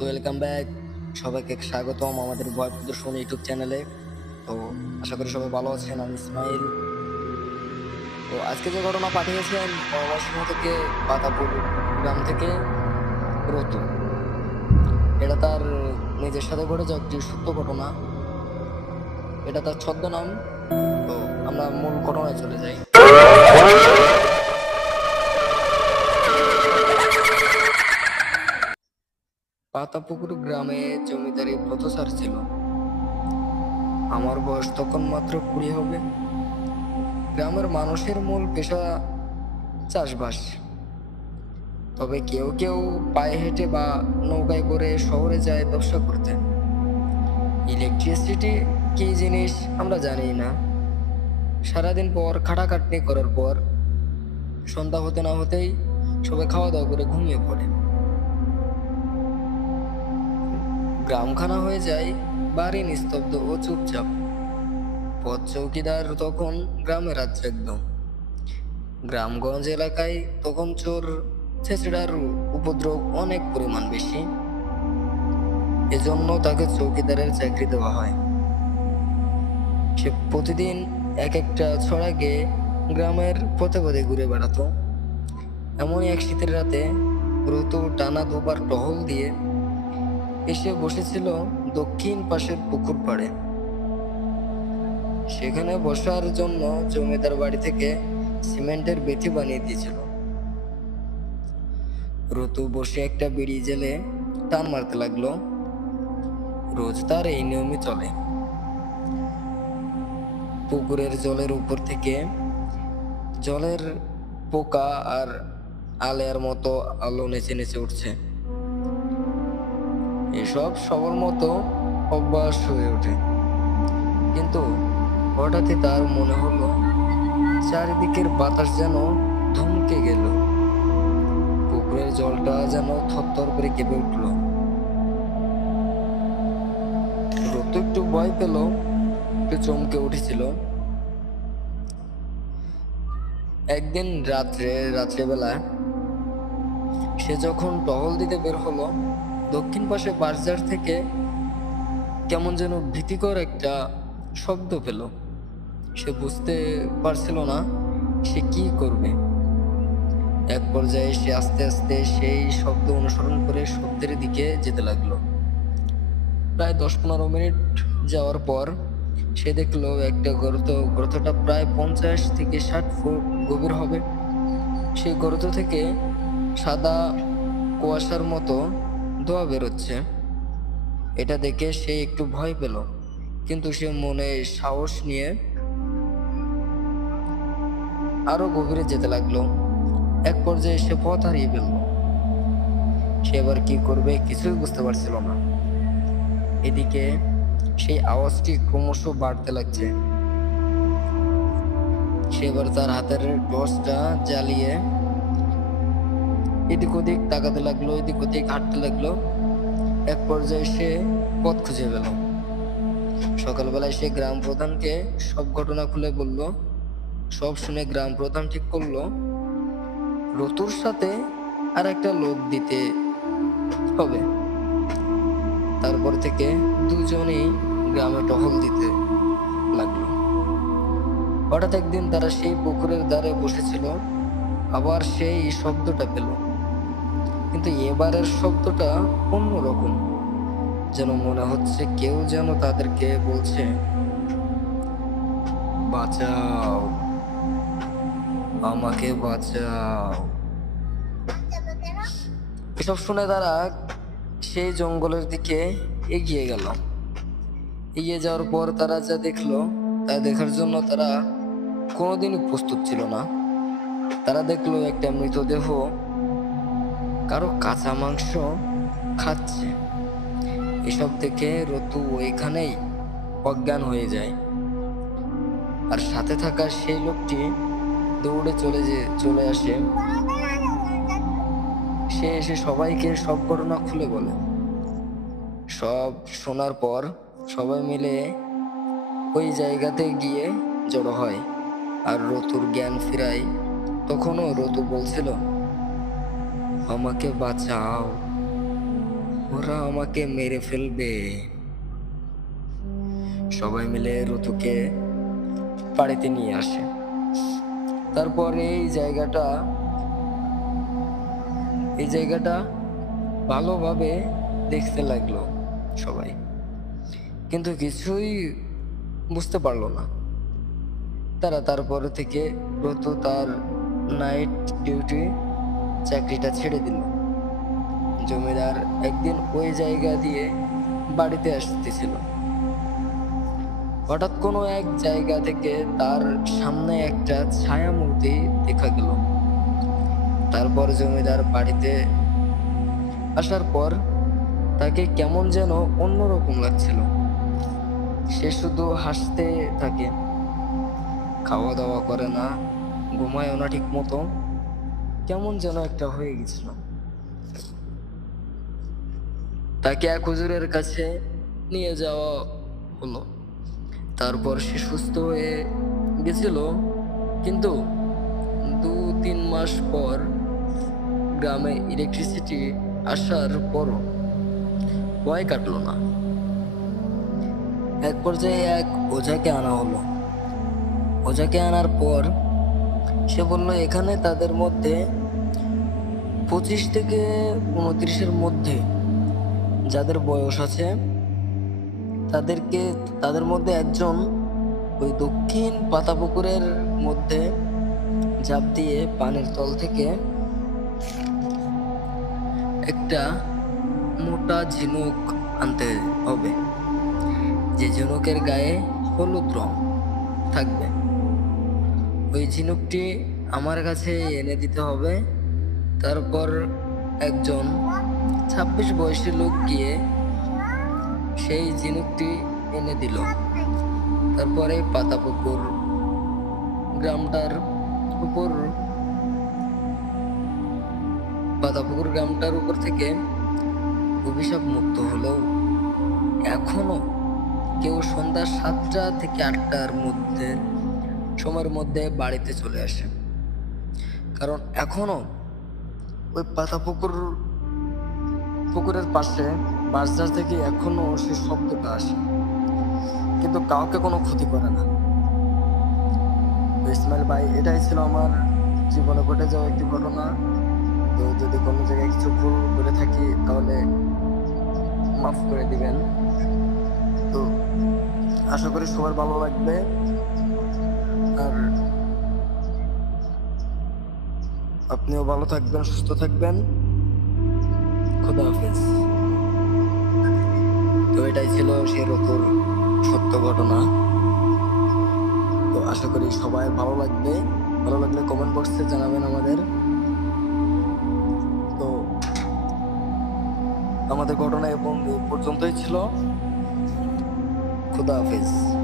Welcome back সবাইকে স্বাগতম আমাদের ভয় প্রদর্শন ইউটিউব চ্যানেলে তো, আশা করি সবাই ভালো আছেন, আমি ইসমাইল। তো, আজকে যে ঘটনা পাঠিয়েছেন, পরবর্তী থেকে পাতাপুর গ্রাম থেকে রতু। এটা তার নিজের সাথে ঘটে যাওয়া একটি সত্য ঘটনা। এটা তার ছদ্মনাম। তো, আমরা মূল ঘটনায় চলে যাই। পাতাপুকুর গ্রামে জমিদারি প্রতসার ছিল। আমার বয়স তখন মাত্র কুড়ি হবে। গ্রামের মানুষের মূল পেশা চাষবাস। তবে কেউ কেউ পায়ে হেঁটে বা নৌকায় করে শহরে যায় ব্যবসা করতে ইলেকট্রিসিটি কি জিনিস আমরা জানি না। সারাদিন পর খাটাখাটনি করার পর সন্ধ্যা হতে না হতেই সবাই খাওয়া দাওয়া করে ঘুমিয়ে পড়ে গ্রামখানা হয়ে যায়, বাড়ি নিস্তব্ধ ও চুপচাপ। পথ চৌকিদার তখন গ্রামে রাজ্য একদম গ্রামগঞ্জ এলাকায় তখন চোর, ছেঁচড়ার উপদ্রব অনেক পরিমাণ বেশি। এজন্য তাকে চৌকিদারের চাকরি দেওয়া হয়। সে প্রতিদিন এক একটা ছড়াকে গ্রামের পথে পথে ঘুরে বেড়াতো। এমনই এক শীতের রাতে ঋতু টানা দুবার টহল দিয়ে এসে বসেছিল দক্ষিণ পাশের পুকুর পাড়ে। সেখানে বসার জন্য জমিদার বাড়ি থেকে সিমেন্টের বেথি বানিয়ে দিয়েছিল। ঋতু বসে একটা বিড়ি জেলে টান মারতে লাগল। রোজ তার এই নিয়মই চলে। পুকুরের জলের উপর থেকে জলের পোকা আর আলেয়ার মতো আলো নেচে নেচে উঠছে। এসব সবার মতো অভ্যাস হয়ে ওঠে। কিন্তু হঠাৎই তার মনে হলো, চারিদিকের বাতাস যেন ধমকে গেল। পুকুরের জলটা যেন থরথর করে কেঁপে উঠল। রত একটু ভয় পেল, একটু চমকে উঠেছিল। একদিন রাত্রে, রাত্রেবেলা সে যখন টহল দিতে বের হলো দক্ষিণ পাশে বাজার থেকে কেমন যেন ভীতিকর একটা শব্দ পেল। সে বুঝতে পারছিল না সে কি করবে। এক পর্যায়ে সে আস্তে আস্তে সেই শব্দ অনুসরণ করে শব্দের দিকে যেতে লাগল। প্রায় দশ পনেরো মিনিট যাওয়ার পর সে দেখল একটা গর্ত, গর্তটা প্রায় পঞ্চাশ থেকে ষাট ফুট গভীর হবে। সেই গর্ত থেকে সাদা কুয়াশার মতো ধোয়া বেরোচ্ছে। এটা দেখে সে একটু ভয় পেল, কিন্তু সে মনে সাহস নিয়ে আরও গভীরে যেতে লাগল। এক পর্যায়ে সে পথ হারিয়ে ফেলল। সে এবার কি করবে কিছুই বুঝতে পারছিল না। এদিকে সেই আওয়াজটি ক্রমশ বাড়তে লাগছে। সে এবার তার হাতের টর্চটা জ্বালিয়ে এদিক ওদিক তাকাতে লাগল, এদিক ওদিক হাঁটতে লাগল। এক পর্যায়ে সে পথ খুঁজে পেল। সকালবেলায় সে গ্রাম প্রধানকে সব ঘটনা খুলে বলল। সব শুনে গ্রাম প্রধান ঠিক করল, রতুর সাথে আর একটা লোক দিতে হবে। তারপর থেকে দুজনেই গ্রামে টহল দিতে লাগল। হঠাৎ একদিন তারা সেই পুকুরের দ্বারে বসেছিল, আবার সেই শব্দটা পেল। কিন্তু এবারের শব্দটা অন্যরকম। যেন মনে হচ্ছে কেউ যেন তাদেরকে বলছে, বাঁচাও, আমাকে বাঁচাও। এসব শুনে তারা সেই জঙ্গলের দিকে এগিয়ে গেল। এগিয়ে যাওয়ার পর তারা যা দেখল, তা দেখার জন্য তারা কোনোদিনই প্রস্তুত ছিল না। তারা দেখল একটা মৃতদেহ কারও কাঁচা মাংস খাচ্ছে। এসব দেখে রতু ওইখানেই অজ্ঞান হয়ে যায়। আর সাথে থাকা সেই লোকটি দৌড়ে চলে যে, চলে আসে। সে এসে সবাইকে সব ঘটনা খুলে বলে। সব শোনার পর সবাই মিলে ওই জায়গাতে গিয়ে জড়ো হয়। আর রতুর জ্ঞান ফিরায়। তখনও রতু বলছিল আমাকে বাঁচাও। ওরা আমাকে মেরে ফেলবে। সবাই মিলে রতুকে বাড়িতে নিয়ে আসে। তারপরে এই জায়গাটা এই জায়গাটা ভালোভাবে দেখতে লাগল সবাই। কিন্তু কিছুই বুঝতে পারল না। তারা তারপর থেকে রতু তার নাইট ডিউটি চাকরিটা ছেড়ে দিল। জমিদার একদিন ওই জায়গা দিয়ে বাড়িতে আসতেছিল। হঠাৎ কোনো এক জায়গা থেকে তার সামনে একটা ছায়া মূর্তি দেখা গেল। তারপর জমিদার বাড়িতে আসার পর তাকে কেমন যেন অন্যরকম লাগছিল। সে শুধু হাসতে থাকে। খাওয়া দাওয়া করে না, ঘুমায়ও না ঠিক মতো কেমন যেন একটা হয়ে গেছিল। তাকে এক হুজুরের কাছে নিয়ে যাওয়া হলো। তারপর সে সুস্থ হয়ে গেছিল। কিন্তু দু তিন মাস পর গ্রামে ইলেকট্রিসিটি আসার পরও ভয় কাটলো না। এক পর্যায়ে এক ওঝাকে আনা হলো। ওঝাকে আনার পর সে বলল, এখানে তাদের মধ্যে পঁচিশ থেকে উনত্রিশের মধ্যে যাদের বয়স আছে, তাদেরকে, তাদের মধ্যে একজন ওই দক্ষিণ পাতাপুকুরের মধ্যে ঝাঁপ দিয়ে পানির তল থেকে একটা মোটা ঝিনুক আনতে হবে। যে ঝিনুকের গায়ে হলুদ রং থাকবে। ওই ঝিনুকটি আমার কাছে এনে দিতে হবে। তারপর একজন ছাব্বিশ বয়সী লোক গিয়ে সেই ঝিনুকটি এনে দিল। তারপরে পাতাপুকুর গ্রামটার উপর পাতাপুকুর গ্রামটার উপর থেকে অভিশাপ মুক্ত হলেও এখনও কেউ সন্ধ্যা সাতটা থেকে আটটার মধ্যে সময়ের মধ্যে বাড়িতে চলে আসে। কারণ এখনও ওই পাতা পুকুর, পুকুরের পাশে বাসদার থেকে এখনও সে শব্দটা আসে। কিন্তু কাউকে কোনো ক্ষতি করে না। ইসমাইল ভাই, এটাই ছিল আমার জীবনে ঘটে যাওয়া একটি ঘটনা। তো যদি কোনো জায়গায় কিছু ভুল করে থাকি, তাহলে মাফ করে দিবেন। তো আশা করি সবার ভালো লাগবে। আর আপনিও ভালো থাকবেন, সুস্থ থাকবেন। খোদা হাফেজ। তো এটাই ছিল রতুর সত্য ঘটনা। তো আশা করি সবাই ভালো লাগবে। ভালো লাগলে কমেন্ট বক্সে জানাবেন আমাদের। তো আমাদের ঘটনা এবং পর্যন্তই ছিল। খুদা হাফেজ।